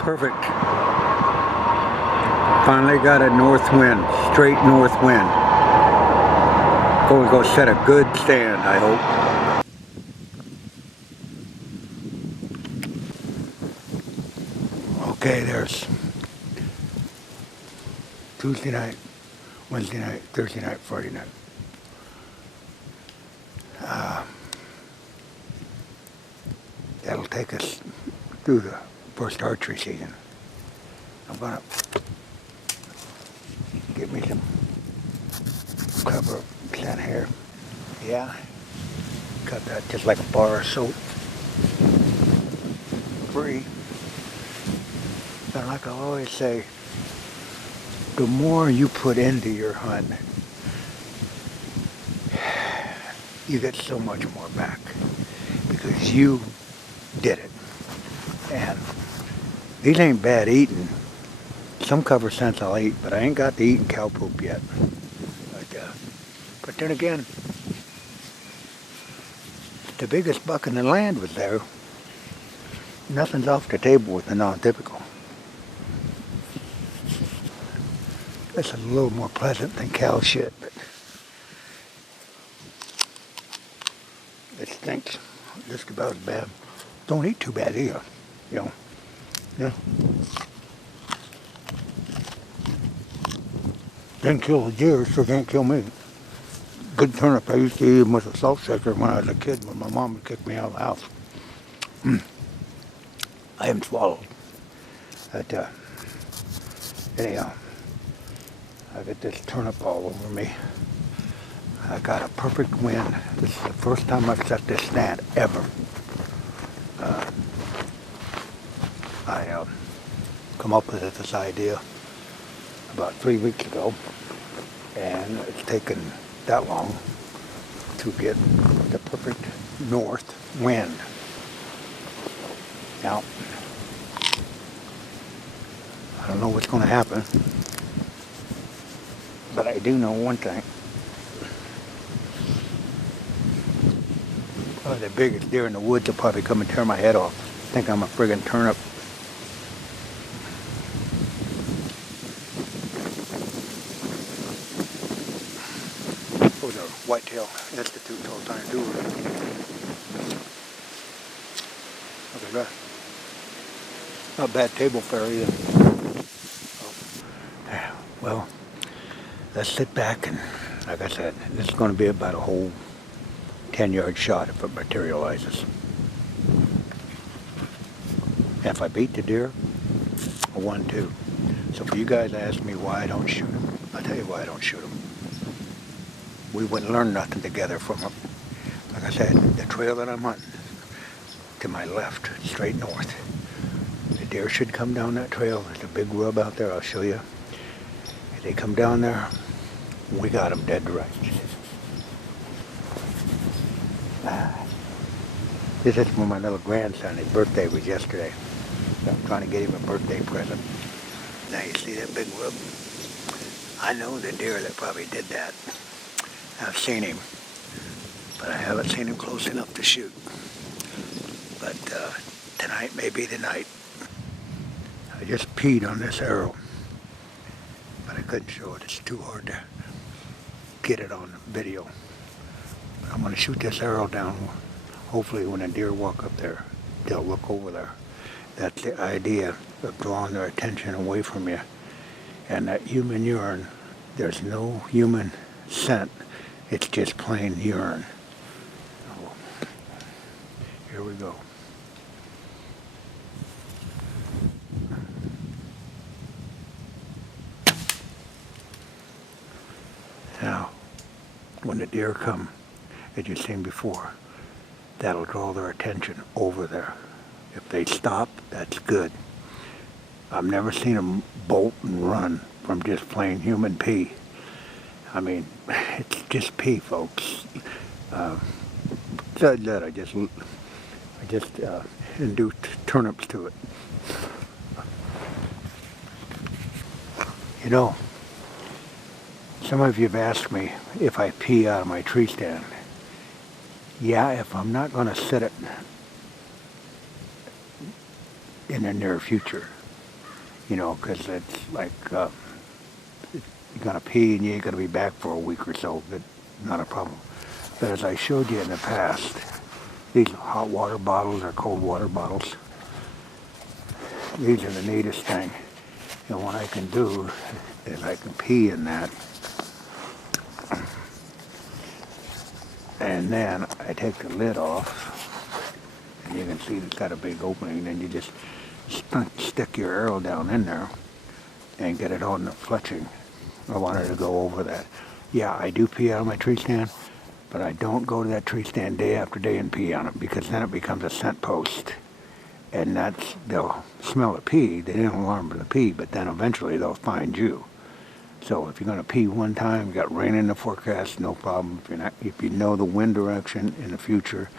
Perfect. Finally got a north wind, straight north wind. Going to go set a good stand, I hope. Okay, there's Tuesday night, Wednesday night, Thursday night, Friday night. That'll take us through the first archery season. I'm gonna get me some cover of that hair. Yeah, cut that just like a bar of soap. Free. And like I always say, the more you put into your hunt, you get so much more back because you did it. And these ain't bad eating. Some cover scents I'll eat, but I ain't got to eating cow poop yet. But then again, the biggest buck in the land was there. Nothing's off the table with the non-typical. It's a little more pleasant than cow shit, but it stinks just about as bad. Don't eat too bad either, you know. Yeah. Didn't kill the deer, so can't kill me. Good turnip. I used to eat them with a salt shaker when I was a kid, when my mom would kick me out of the house. I haven't swallowed. But anyhow, I got this turnip all over me. I got a perfect wind. This is the first time I've set this stand ever. I come up with this idea about 3 weeks ago, and it's taken that long to get the perfect north wind. Now, I don't know what's going to happen, but I do know one thing. The biggest deer in the woods will probably come and tear my head off. Think I'm a friggin' turnip. Oh, the Whitetail Institute all the time to do it. Look at that. Not a bad table fare either. Oh. Well, let's sit back and, like I said, this is going to be about a whole 10-yard shot if it materializes. If I beat the deer, I won too. So for you guys to ask me why I don't shoot them, I'll tell you why I don't shoot them. We wouldn't learn nothing together from them. Like I said, the trail that I'm hunting, to my left, straight north. The deer should come down that trail. There's a big rub out there, I'll show you. If they come down there, we got them dead right. This is for my little grandson. His birthday was yesterday. So I'm trying to get him a birthday present. Now you see that big rub? I know the deer that probably did that. I've seen him, but I haven't seen him close enough to shoot. But tonight may be the night. I just peed on this arrow, but I couldn't show it. It's too hard to get it on video. But I'm going to shoot this arrow down. Hopefully when a deer walk up there, they'll look over there. That's the idea of drawing their attention away from you. And that human urine, there's no human scent. It's just plain urine. So, here we go. Now, when the deer come, as you've seen before, that'll draw their attention over there. If they stop, that's good. I've never seen them bolt and run from just plain human pee. I mean, it's just pee, folks. Besides that, I just induced turnips to it. You know, some of you have asked me if I pee out of my tree stand. Yeah, if I'm not going to set it in the near future. you know, because it's like you're going to pee and you ain't going to be back for a week or so. That's not a problem. But as I showed you in the past, these hot water bottles or cold water bottles, these are the neatest thing. And what I can do is I can pee in that, and then I take the lid off, and you can see it's got a big opening. Then you just stick your arrow down in there and get it on the fletching. I wanted to go over that. Yeah, I do pee out of my tree stand, but I don't go to that tree stand day after day and pee on it, because then it becomes a scent post. And they'll smell the pee, they didn't alarm for the pee, but then eventually they'll find you. So if you're going to pee one time, you got rain in the forecast, no problem. If you know the wind direction in the future,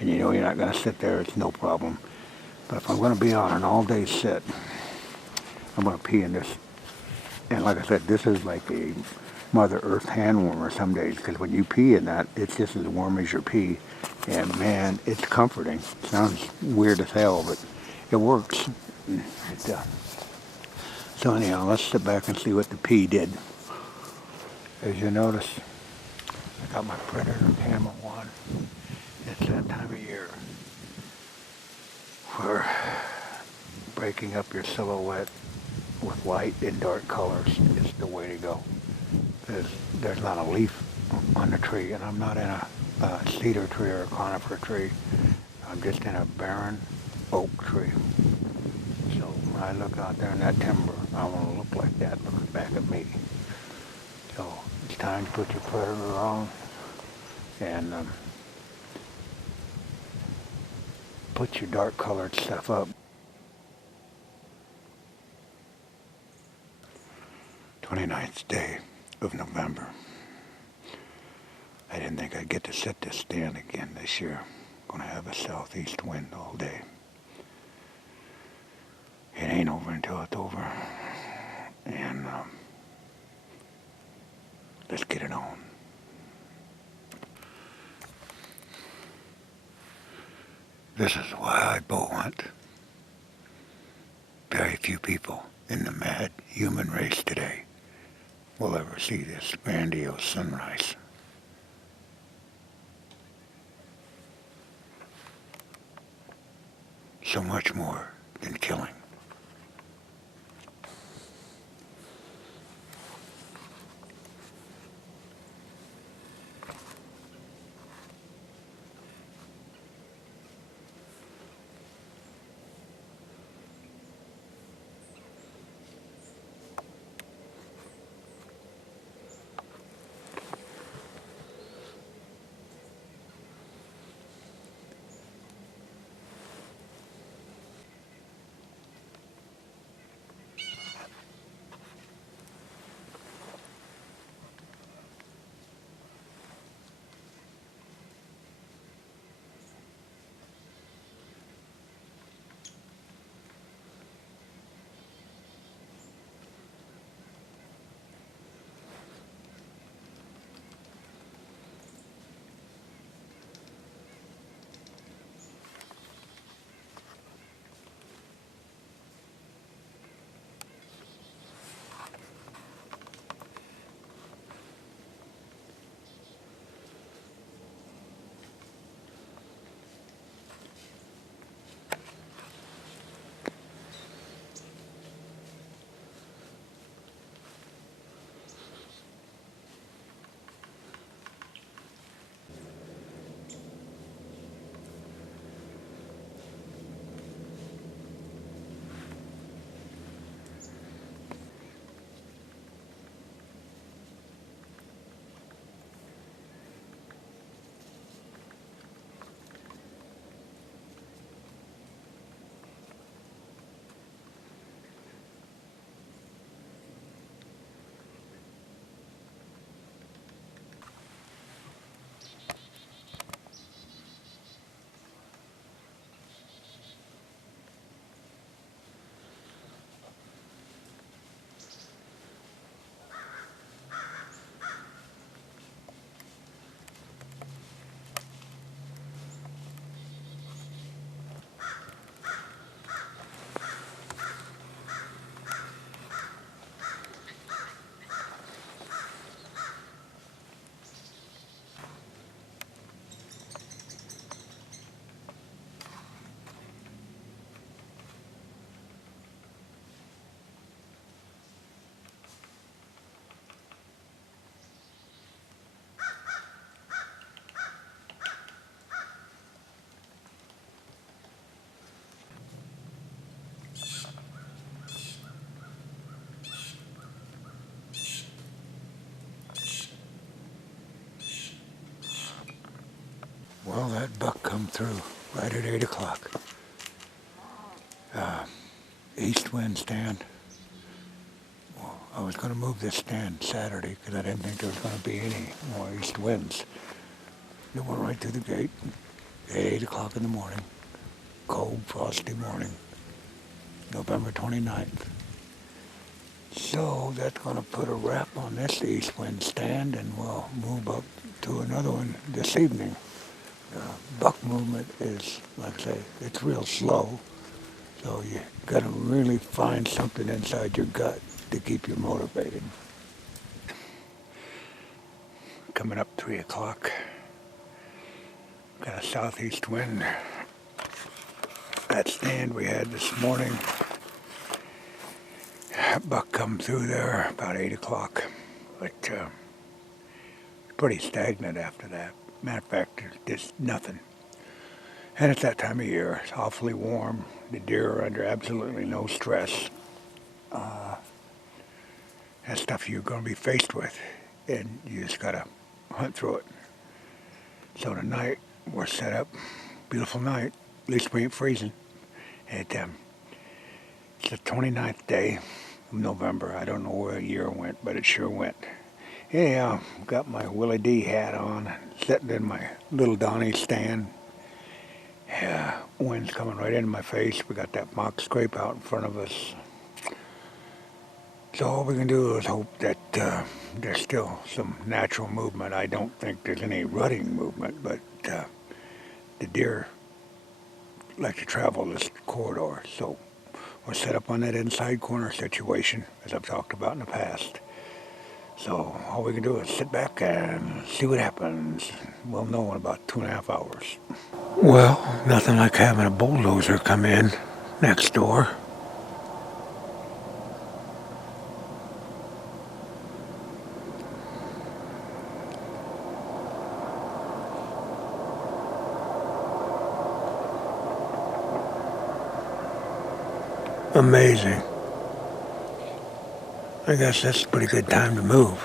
and you know you're not going to sit there, it's no problem. But if I'm going to be on an all-day sit, I'm going to pee in this. And like I said, this is like a Mother Earth hand warmer some days, because when you pee in that, it's just as warm as your pee. And man, it's comforting. Sounds weird as hell, but it works. So anyhow, let's sit back and see what the pee did. As you notice, I got my Predator camera on. It's that time of year for breaking up your silhouette with light and dark colors is the way to go. There's not a leaf on the tree, and I'm not in a cedar tree or a conifer tree. I'm just in a barren oak tree. So when I look out there in that timber, I want to look like that looking back at me. So it's time to put your Predator on and put your dark colored stuff up. 29th day of November. I didn't think I'd get to set this stand again this year. Gonna have a southeast wind all day. It ain't over until it's over. And let's get it on. This is why I bow hunt. Very few people in the mad human race today will ever see this grandiose sunrise. So much more than killing. come through right at 8 o'clock. East wind stand. Well, I was going to move this stand Saturday because I didn't think there was going to be any more east winds. It went right through the gate at 8 o'clock in the morning. Cold, frosty morning, November 29th. So that's going to put a wrap on this east wind stand, and we'll move up to another one this evening. Buck movement is, like I say, it's real slow. So you got to really find something inside your gut to keep you motivated. Coming up 3 o'clock, got a southeast wind. That stand we had this morning, buck come through there about 8 o'clock, but pretty stagnant after that. Matter of fact, there's just nothing. And it's that time of year. It's awfully warm. The deer are under absolutely no stress. That's stuff you're going to be faced with, and you just got to hunt through it. So tonight, we're set up. Beautiful night. At least we ain't freezing. It's the 29th day of November. I don't know where a year went, but it sure went. Yeah, got my Willie D hat on, sitting in my little Donnie stand. Yeah, wind's coming right into my face. We got that mock scrape out in front of us. So all we can do is hope that there's still some natural movement. I don't think there's any rutting movement, but the deer like to travel this corridor. So we're set up on that inside corner situation, as I've talked about in the past. So all we can do is sit back and see what happens. We'll know in about 2.5 hours. Well, nothing like having a bulldozer come in next door. Amazing. I guess that's a pretty good time to move.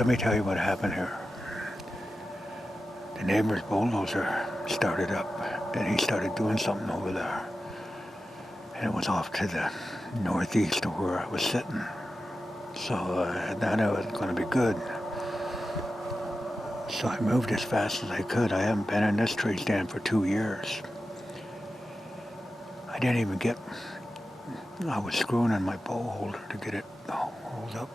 let me tell you what happened here. The neighbor's bulldozer started up, and he started doing something over there. And it was off to the northeast of where I was sitting. So I knew it was going to be good. So I moved as fast as I could. I haven't been in this tree stand for 2 years. I didn't even get, I was screwing in my bow holder to get it hold up.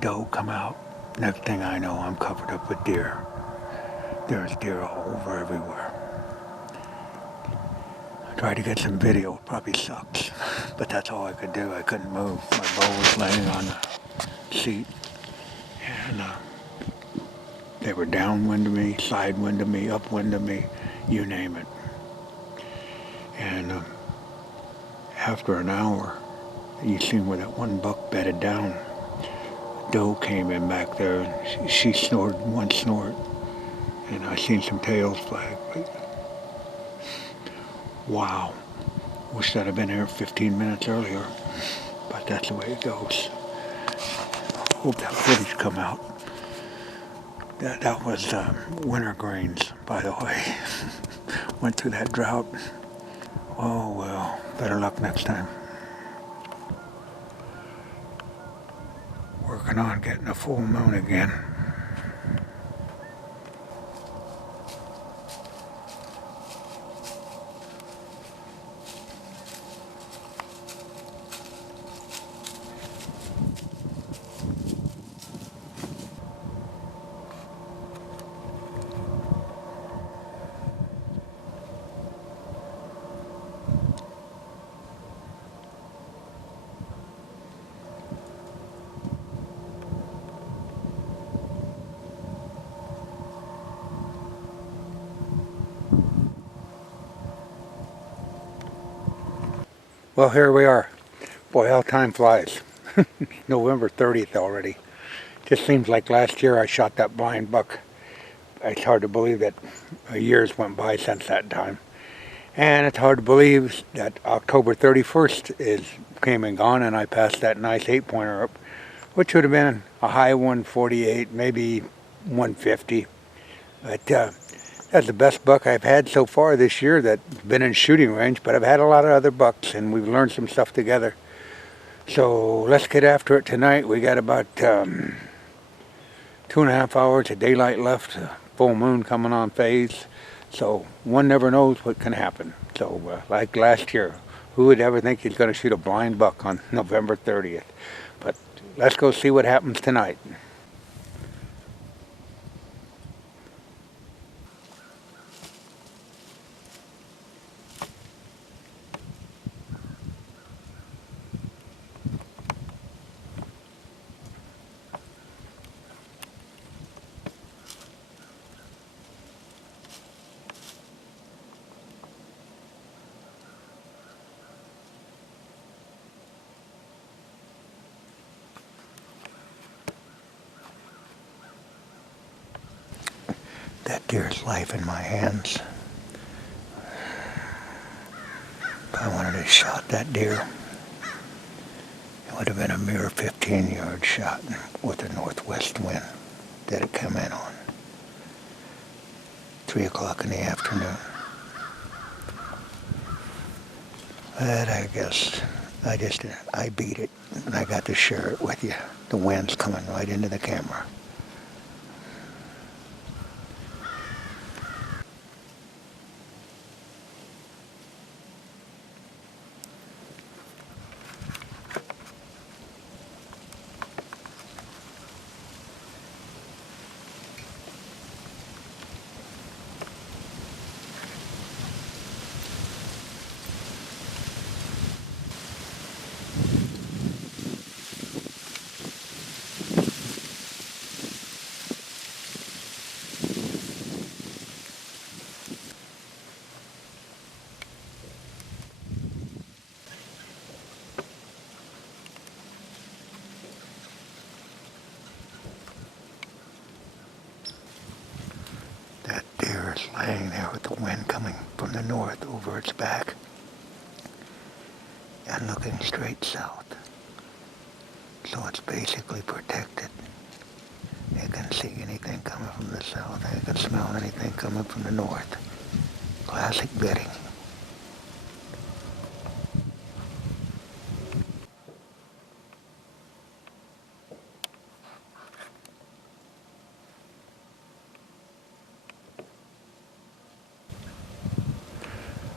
Doe come out. Next thing I know, I'm covered up with deer. There's deer all over everywhere. I tried to get some video. It probably sucks. But that's all I could do. I couldn't move. My bow was laying on the seat. And they were downwind of me, sidewind of me, upwind of me, you name it. And after an hour, you seen where that one buck bedded down. Doe came in back there, and she snorted one snort, and I seen some tails flag. Wow. Wish I'd have been here 15 minutes earlier, but that's the way it goes. Hope that footage come out. That was winter grains, by the way. Went through that drought. Oh well, better luck next time. Working on getting a full moon again. Well, here we are. Boy, how time flies. November 30th already. Just seems like last year I shot that blind buck. It's hard to believe that years went by since that time. And it's hard to believe that October 31st came and gone, and I passed that nice 8-pointer up, which would have been a high 148, maybe 150. But that's the best buck I've had so far this year that's been in shooting range, but I've had a lot of other bucks, and we've learned some stuff together. So let's get after it tonight. We got about 2.5 hours of daylight left, full moon coming on phase. So one never knows what can happen. So like last year, who would ever think he's going to shoot a blind buck on November 30th? But let's go see what happens tonight. That deer's life in my hands. If I wanted to shot that deer, it would have been a mere 15-yard shot with a northwest wind that it came in on. 3 o'clock in the afternoon. But I guess I beat it, and I got to share it with you. The wind's coming right into the camera. That deer is laying there with the wind coming from the north over its back and looking straight south. So it's basically protected. It can see anything coming from the south. It can smell anything coming from the north. Classic bedding.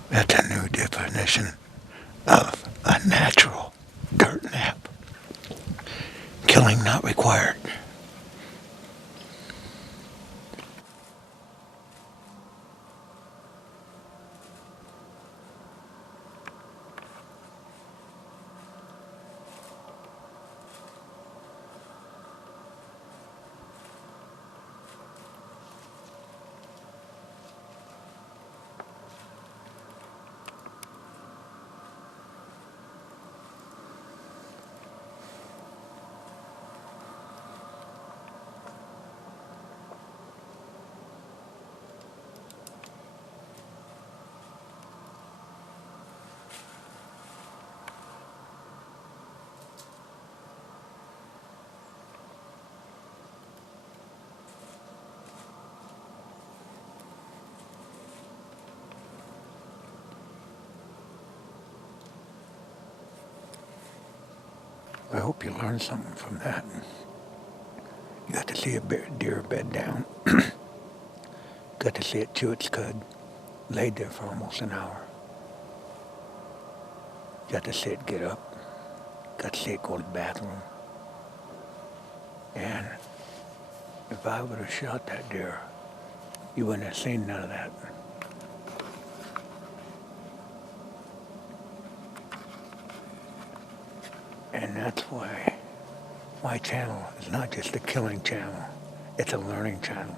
That's a new definition of a natural dirt nap. Killing not required. I hope you learned something from that. You got to see a deer bed down. Got to see it chew its cud. Laid there for almost an hour. Got to see it get up. Got to see it go to the bathroom. And if I would have shot that deer, you wouldn't have seen none of that. And that's why my channel is not just a killing channel. It's a learning channel.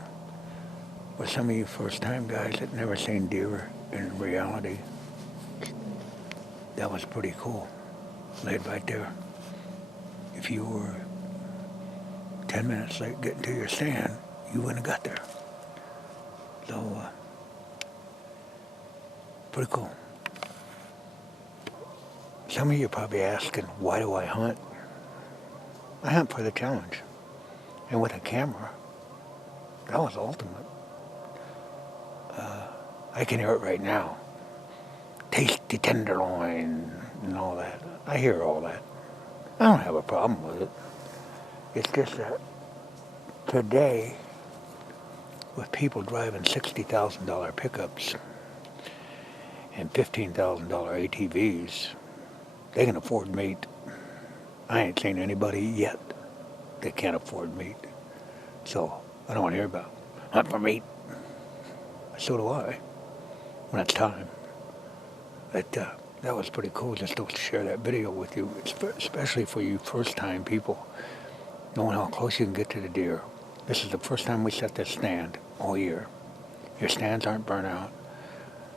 For some of you first-time guys that never seen deer in reality, that was pretty cool. Laid right there. If you were 10 minutes late getting to your stand, you wouldn't have got there. So, pretty cool. Some of you are probably asking, why do I hunt? I hunt for the challenge. And with a camera, that was ultimate. I can hear it right now. Tasty tenderloin and all that. I hear all that. I don't have a problem with it. It's just that today, with people driving $60,000 pickups and $15,000 ATVs, they can afford meat. I ain't seen anybody yet that can't afford meat. So I don't want to hear about hunt for meat. So do I, when it's time. But that was pretty cool just to share that video with you, especially for you first-time people, knowing how close you can get to the deer. This is the first time we set this stand all year. Your stands aren't burnt out.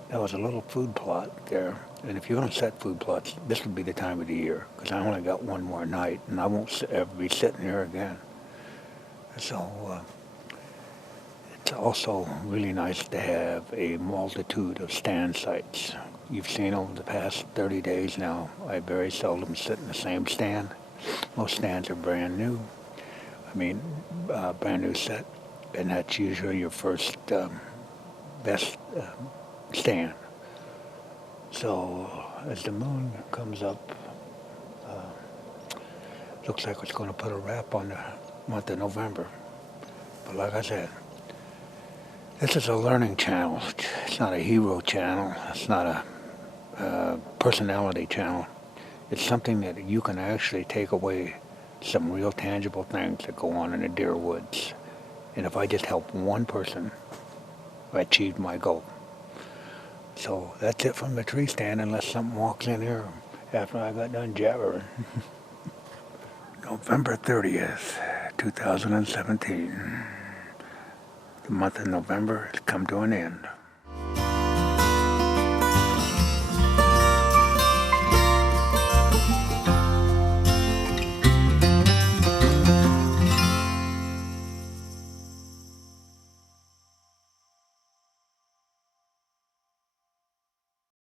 That was a little food plot there. And if you're going to set food plots, this would be the time of the year, because I only got one more night, and I won't ever be sitting here again. So it's also really nice to have a multitude of stand sites. You've seen over the past 30 days now, I very seldom sit in the same stand. Most stands are brand new. Brand new set, and that's usually your first best stand. So as the moon comes up, looks like it's going to put a wrap on the month of November. But like I said, this is a learning channel. It's not a hero channel. It's not a personality channel. It's something that you can actually take away some real tangible things that go on in the deer woods. And if I just help one person, I achieved my goal. So that's it from the tree stand, unless something walks in here after I got done jabbering. November 30th, 2017. The month of November has come to an end.